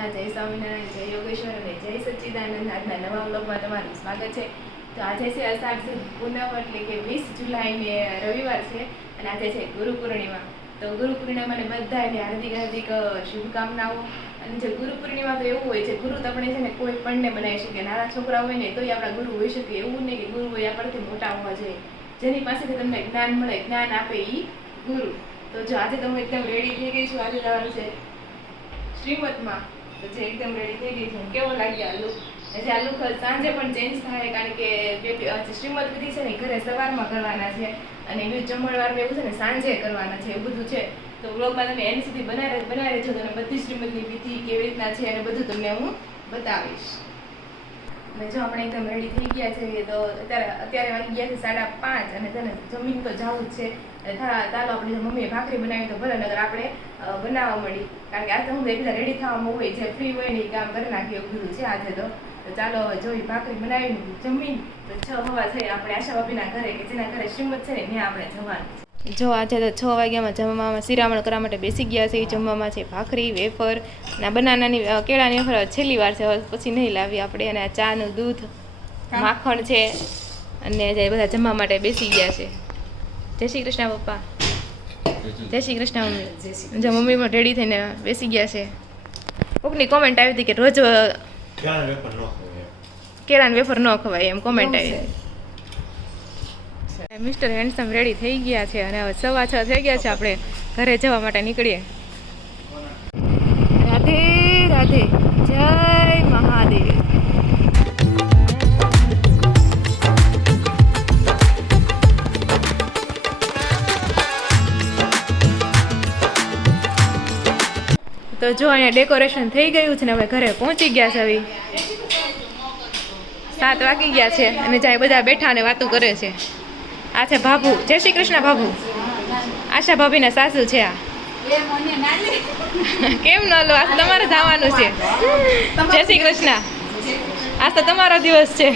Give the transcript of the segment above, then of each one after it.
કૃષ્ણ, જય સ્વામિનારાયણ, જય યોગેશ્વર અને જય સચ્ચિદાનંદ. આજના નવા વ્લોગમાં તમારું સ્વાગત છે. તો આજે છે અષાઢ સુદ પૂનમ એટલે કે 20 જુલાઈને રવિવાર છે અને આજે છે ગુરુ પૂર્ણિમા. તો ગુરુ પૂર્ણિમાને બધાને હાર્દિક હાર્દિક શુભકામનાઓ. અને જે ગુરુ પૂર્ણિમા તો એવું હોય છે, ગુરુ તો આપણે છે ને કોઈ પણને બનાવી શકીએ. નાના છોકરા હોય ને તોય આપણા ગુરુ હોઈ શકે. એવું નહીં કે ગુરુ હોય આપણાથી મોટા હોવા જોઈએ. જેની પાસેથી તમને જ્ઞાન મળે, જ્ઞાન આપે એ ગુરુ. તો જો આજે તો હું એકદમ રેડી થઈ ગઈ છું. આજે જવાનું છે શ્રીમતમાં. તો જે એકદમ રેડી થઈ ગઈ છું. કેવો લાગ્યો આ લુક? જે આ લુક સાંજે પણ ચેન્જ થાય, કારણ કે શ્રીમત વિધિ છે ને ઘરે સવારમાં કરવાના છે અને એનું જમણવાર એવું છે ને સાંજે કરવાના છે, એવું બધું છે. તો વ્લોગમાં તમે એન્ડ સુધી બનાવી રહેજો. તમને બધી શ્રીમતની વિધિ કેવી રીતના છે અને બધું તમને હું બતાવીશ. અને જો આપણે એકદમ રેડી થઈ ગયા છે. તો અત્યારે વાગી ગયા છે 5:30 અને તને જમીન તો જવું જ છે. ચાલો આપણે મમ્મીએ ભાખરી બનાવી તો ભલે, નગર આપણે બનાવવા મળી, કારણ કે આજે હું એકદમ રેડી થવામાં હોય, જે ફ્રી હોય ને એ કામ કરી નાખી એવું બધું છે આજે. તો ચાલો જોઈ ભાખરી બનાવીને જમીન તો 6 વાગ્યા થઈ આપણે આશા ભાભીના ઘરે, કે જેના ઘરે શ્રીમત છે ને ત્યાં આપણે જવાનું. જો આજે તો 6 વાગ્યામાં જમવામાં શિરામણ કરવા માટે બેસી ગયા છે. જમવામાં છે ભાખરી, વેફર અને બનાનાની કેળાની વેફર છેલ્લી વાર છે, પછી નહીં લાવી આપણે. અને આ ચાનું દૂધ, માખણ છે અને બધા જમવા માટે બેસી ગયા છે. જય શ્રી કૃષ્ણ પપ્પા. જય શ્રી કૃષ્ણ મમ્મી. જો મમ્મી પણ રેડી થઈને બેસી ગયા છે. કોકની કોમેન્ટ આવી હતી કે રોજ કેળાની વેફર ન ખવાય એમ કોમેન્ટ આવી. મિસ્ટર હેન્ડસમ રેડી થઈ ગયા છે અને હવે 6:15 થઈ ગયા છે. આપણે ઘરે જવા માટે નીકળીએ. રાધે રાધે, જય મહાદેવ. તો જો અહીંયા ડેકોરેશન થઈ ગયું છે ને આપણે ઘરે પહોંચી ગયા છે. હવે 7 વાગી ગયા છે અને જાય બધા બેઠા અને વાતું કરે છે. આ છે ભાભુ. જય શ્રી કૃષ્ણ ભાભુ. આશા ભાભીના સાસુ છે આ. કેમ ન લો? આ તમારે જવાનું છે. જય શ્રી કૃષ્ણ. આ તો તમારો દિવસ છે.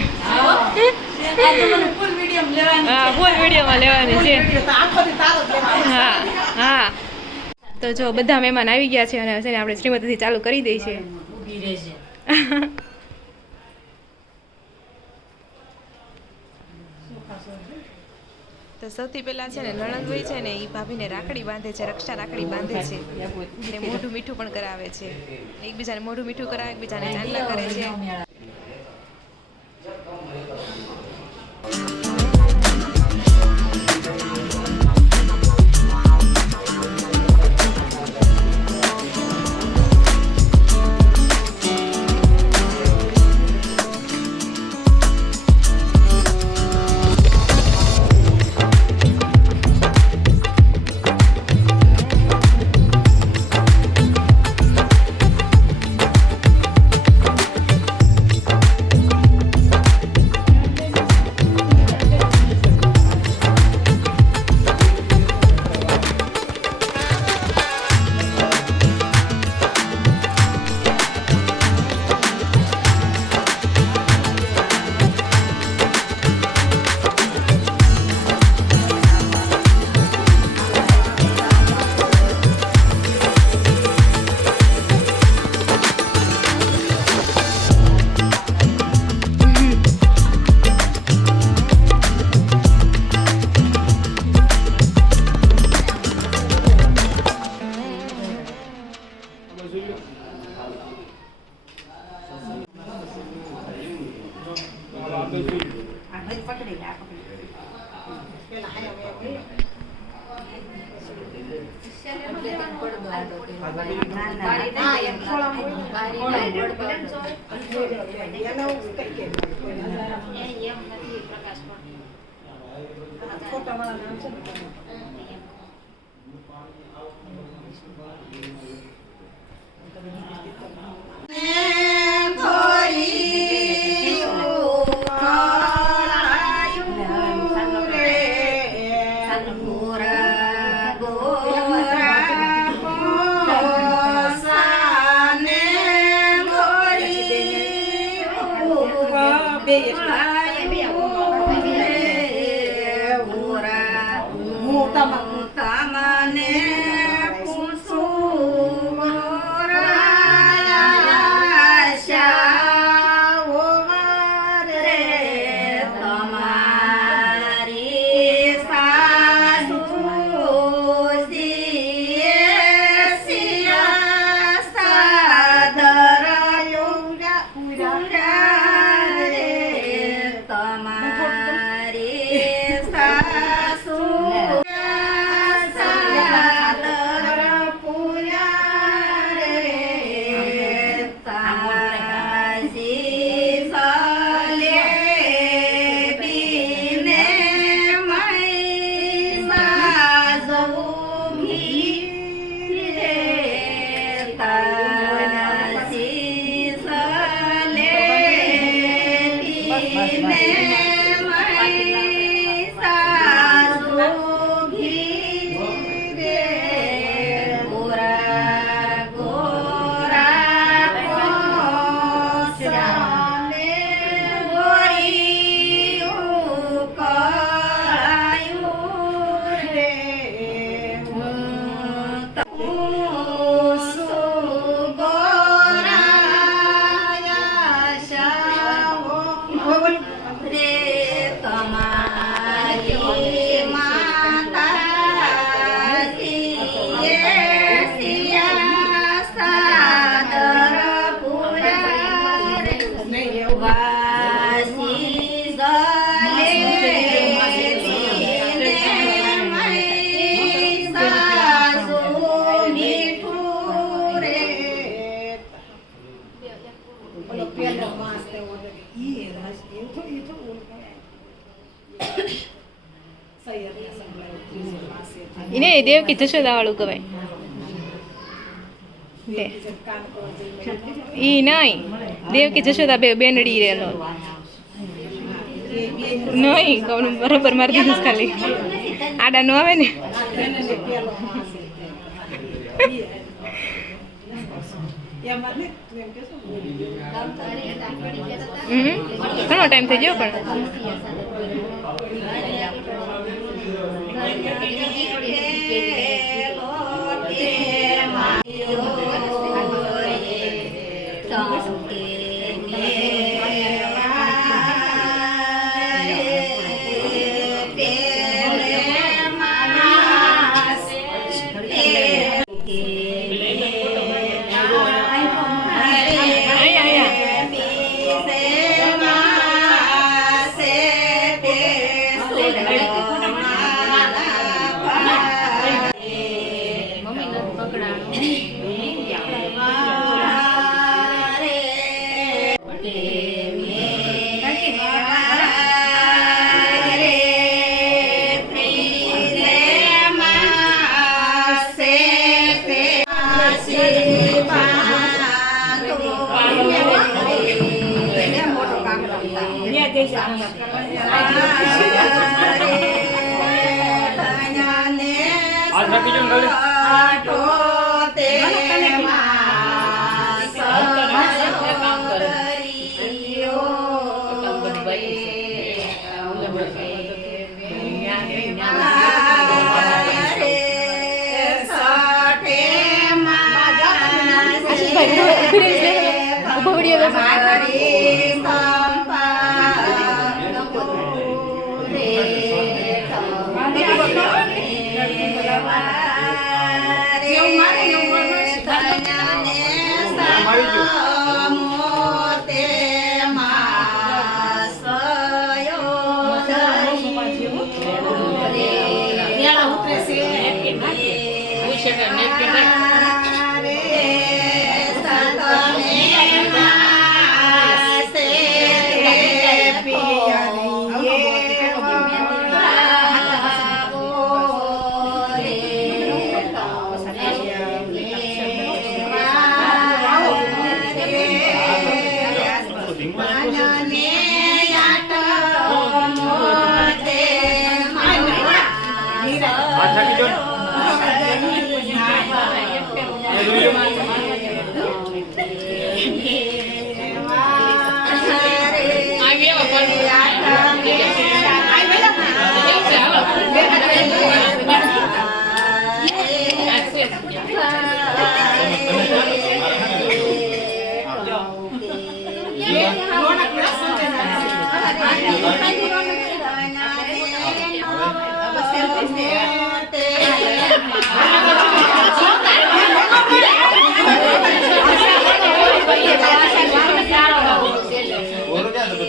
ફૂલ વિડીયોમાં લેવાની છે. હા હા. તો જો બધા મહેમાન આવી ગયા છે અને છે ને આપણે શ્રીમતીથી ચાલુ કરી દઈએ છીએ. તો સૌથી પહેલા છે ને નણંદ હોય છે ને એ ભાભીને રાખડી બાંધે છે, રક્ષા રાખડી બાંધે છે અને મોઢું મીઠું પણ કરાવે છે. એકબીજાને મોઢું મીઠું કરાવે, એકબીજાને ચાંદલા કરે છે. તમને પૂછું એને દેવકી જશોદા વાળું કહેવાય લે ઈ નહીં દેવકી જશોદા બેનડી રેલો નહીં કહું બરોબર મારી દીધું ખાલી આડા નો આવે ને ઘણો ટાઈમ થઈ ગયો પણ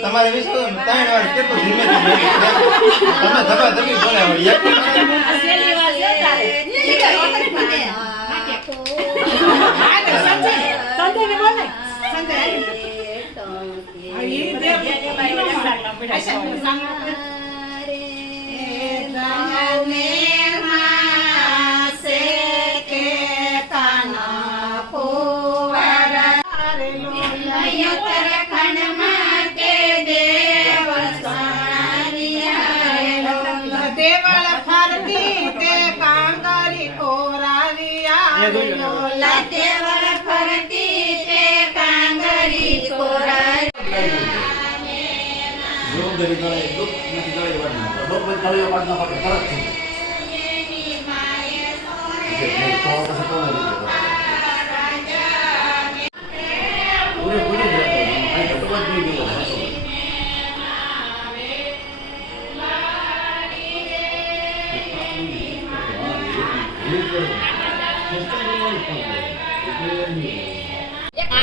તમારે વિશે 3 વાર કેટલું ધીમે ધીમે તમે ધબા ધબી બોલાવો છેલ્લી વાર જતા રે સંજય બોલે સંજય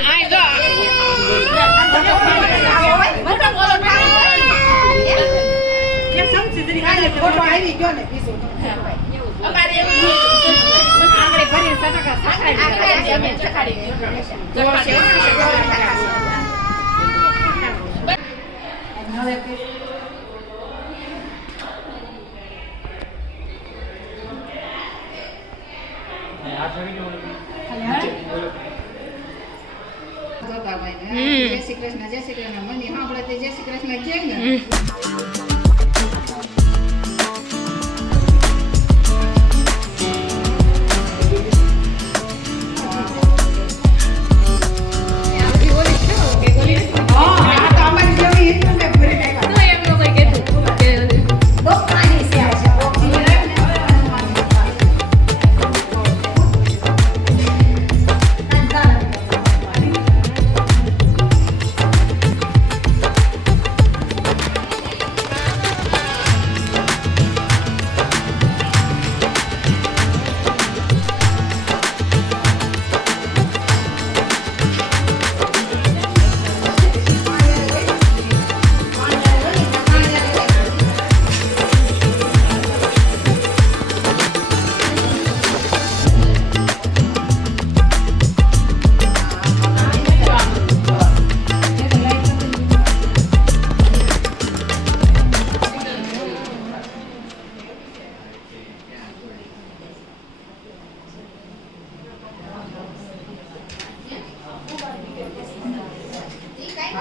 આઈ દે જય શ્રી કૃષ્ણ જય શ્રી કૃષ્ણ મમ્મી સાંભળે તે જય શ્રી કૃષ્ણ કહે ને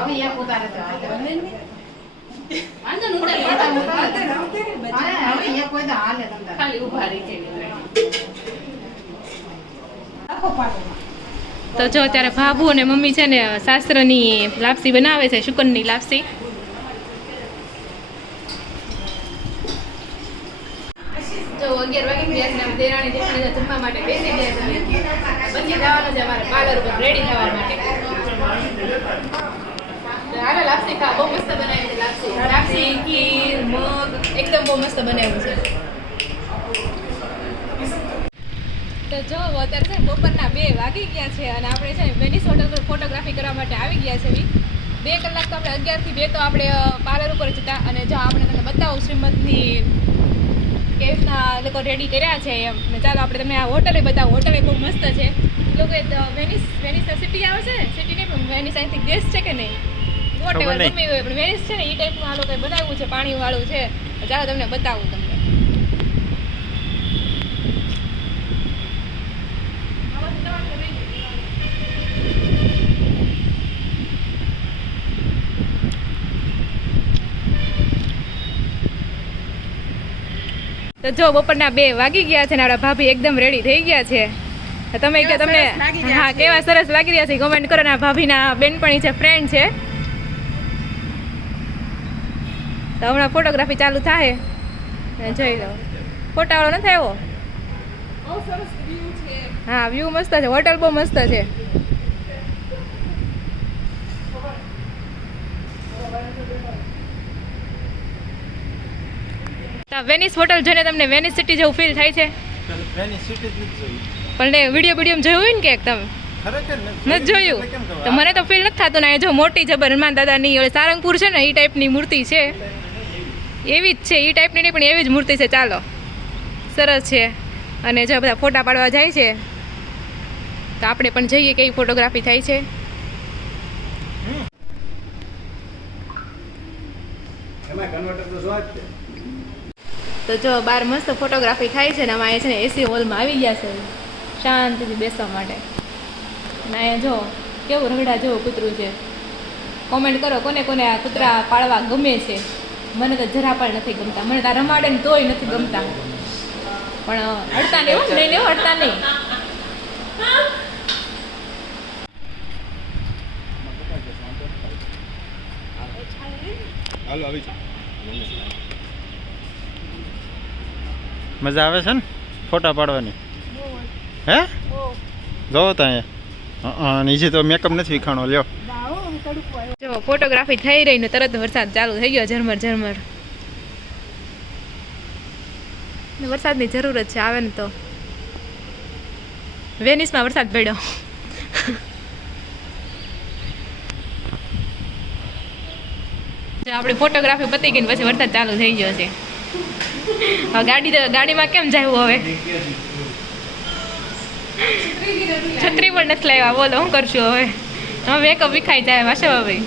હવે એક ઉતારે તો હાલે વાંધો ન ઉતારે હવે એક કોઈ તો હાલે તમને ખાલી ઊભા રહી છે તો જો અત્યારે ભાભુ અને મમ્મી છે ને શાસ્ત્રની લાપસી બનાવે છે, શુકનની લાપસી. જો 11 વાગે ગયા છે, દેરાણી જેઠાણી જમવા માટે બેસી ગયા છે. પછી જવાનું છે અમારે પાર્લર ઉપર રેડી થવા માટે. આને લાપસી ખા, બહુ મસ્ત બનાવી છે લાપસી. લાપસી, ખીર, મગ એકદમ બહુ મસ્ત બનાવ્યું છે. તો જો અત્યારે છે બપોરના 2 વાગી ગયા છે અને આપણે છે વેનિસ હોટલ પર ફોટોગ્રાફી કરવા માટે આવી ગયા છે. 2 કલાક તો આપણે 11 થી 2 તો આપણે પાર્લર ઉપર જ હતા. અને જો આપણે તમને બતાવું શ્રીમદની કેવી રીતના લોકો રેડી કર્યા છે એમ. ને ચાલો આપણે તમને આ હોટલે બતાવું. હોટલ બહુ મસ્ત છે. લોકો વેનિસ સિટી આવે છે ને, સિટી નહીં પણ વેનિસ અહીંથી દેશ છે કે નહીં વોટેવર ગમે હોય, પણ વેનિસ છે ને એ ટાઈપનું આ લોકોએ બનાવ્યું છે, પાણીવાળું છે. ચાલો તમને બતાવું તમને. તો જો બપોરના 2 વાગી ગયા છે ને આપણા ભાભી એકદમ રેડી થઈ ગયા છે. તમે કે તમને હા કેવા સરસ લાગી રહ્યા છે કમેન્ટ કરો. ને ભાભીના બેનપણી છે, ફ્રેન્ડ છે. તો હમણાં ફોટોગ્રાફી ચાલુ થાય, જોઈ લો. ફોટાવાળો નથી આવ્યો? હા, વ્યૂ મસ્ત છે, હોટલ બહુ મસ્ત છે. વેનિસ હોટલ જોઈને તમને વેનિસ સિટી જેવું ફીલ થાય છે? પણ વિડીયો જોયું હોય ને કે તમે નથી જોયું? તો મને તો ફીલ નથી થતું. ને જો મોટી જબર હનુમાન દાદાની ઓલી સારંગપુર છે ને એ ટાઈપની મૂર્તિ છે, એવી જ છે. એ ટાઈપની નહીં પણ એવી જ મૂર્તિ છે. ચાલો, સરસ છે. અને જો બધા ફોટા પાડવા જાય છે તો આપણે પણ જઈએ કેવી ફોટોગ્રાફી થાય છે. તો જો બહાર મસ્ત ફોટોગ્રાફી થાય છે ને અમે અહીંયા છે ને એસી હોલમાં આવી ગયા છે શાંતિથી બેસવા માટે. અને અહીંયા જો કેવું રગડા જેવું કૂતરું છે. કોમેન્ટ કરો કોને કોને આ કૂતરા પાળવા ગમે છે. મને તો જરા પણ નથી ગમતા. મને તો રમાડે ને તોય નથી ગમતા. પણ અડતા નહીં, નહીં અડતા નહીં. મજા આવે છે ને ફોટા પાડવાની? હે જોવો તો અહીંયા નીચે તો મેકઅપ નથી વિખાણો. લ્યો જો ફોટોગ્રાફી થઈ રહી ને તરત વરસાદ ચાલુ થઈ ગયો, ઝરમર ઝરમર. વરસાદની જરૂર જ છે, આવે ને તો. વેનિસમાં વરસાદ પડ્યો. આપણી ફોટોગ્રાફી પતી ગઈ ને પછી વરસાદ ચાલુ થઈ ગયો છે. હવે ગાડીમાં કેમ જવું? હવે છત્રી પણ નથી લાવ્યા. બોલો શું કરશું હવે? હવે મેકઅપ વિખાઈ જાય. વાસે ભાઈ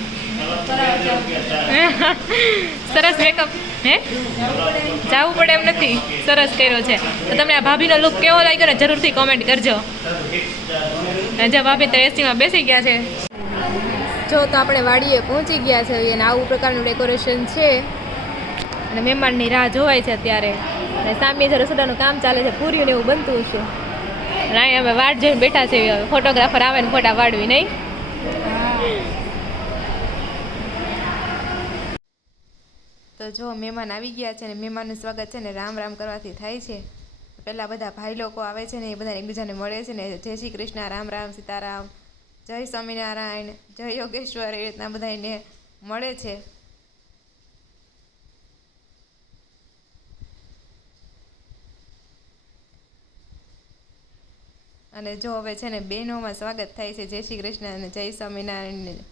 સરસ મેકઅપ હે જવું પડે એમ નથી, સરસ કર્યો છે. તો તમને આ ભાભીનો લુક કેવો લાગ્યો ને જરૂરથી કોમેન્ટ કરજો. જો ભાભી તો એસીમાં બેસી ગયા છે. જો તો આપણે વાડીએ પહોંચી ગયા છે અને આવું પ્રકારનું ડેકોરેશન છે અને મહેમાનની રાહ જોવાય છે અત્યારે. અને સામે જે રસોડાનું કામ ચાલે છે, પૂરીને એવું બનતું છે. અને અહીં અમે વાટ જોઈને બેઠા છે, ફોટોગ્રાફર આવે ને ફોટા વાળવી નહીં. તો જો મહેમાન આવી ગયા છે ને મહેમાનનું સ્વાગત છે ને રામ રામ કરવાથી થાય છે. પહેલાં બધા ભાઈ લોકો આવે છે ને એ બધાને એકબીજાને મળે છે ને જય શ્રી કૃષ્ણ, રામ રામ, સીતારામ, જય સ્વામિનારાયણ, જય યોગેશ્વર, એ રીતના બધાને મળે છે. અને જો હવે છે ને બહેનોમાં સ્વાગત થાય છે, જય શ્રી કૃષ્ણ અને જય સ્વામિનારાયણ.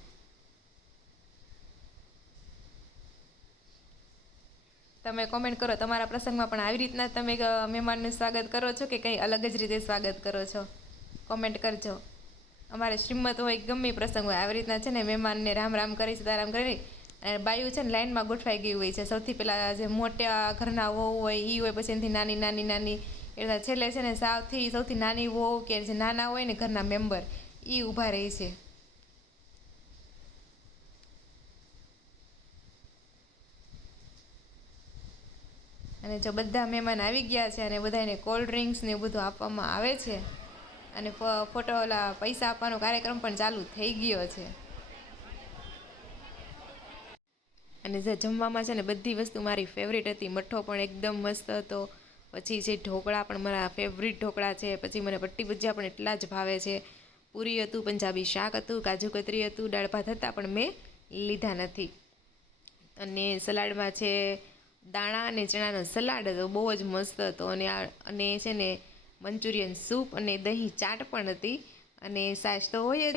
તમે કોમેન્ટ કરો તમારા પ્રસંગમાં પણ આવી રીતના તમે મહેમાનનું સ્વાગત કરો છો કે કંઈ અલગ જ રીતે સ્વાગત કરો છો, કોમેન્ટ કરજો. અમારે શ્રીમત હોય ગમે પ્રસંગ હોય આવી રીતના છે ને મહેમાનને રામ રામ કરી, સીતારામ કરી. અને બાયું છે ને લાઈનમાં ગોઠવાઈ ગઈ હોય છે. સૌથી પહેલાં જે મોટા ઘરના વહુ હોય એ હોય, પછી એનાથી નાની નાની નાની એટલે છેલ્લે છે ને સૌથી નાની વહુ કે જે નાના હોય ને ઘરના મેમ્બર એ ઊભા રહે છે. અને જો બધા મહેમાન આવી ગયા છે અને બધાને કોલ્ડ ડ્રિંક્સ ને એવું બધું આપવામાં આવે છે. અને ફોટો પૈસા આપવાનો કાર્યક્રમ પણ ચાલુ થઈ ગયો છે. અને જે જમવામાં છે ને બધી વસ્તુ મારી ફેવરિટ હતી. મઠ્ઠો પણ એકદમ મસ્ત હતો. પછી જે ઢોકળા પણ મારા ફેવરિટ ઢોકળા છે. પછી મને પટ્ટી ભજીયા પણ એટલા જ ભાવે છે. પૂરી હતું, પંજાબી શાક હતું, કાજુ કતરી હતું, દાળ ભાત હતા પણ મેં લીધા નથી. અને સલાડમાં છે દાણા અને ચણાનો સલાડ હતો, બહુ જ મસ્ત હતો. અને છે ને મંચુરિયન સૂપ અને દહીં ચાટ પણ હતી. અને સાસ તો હોય જ.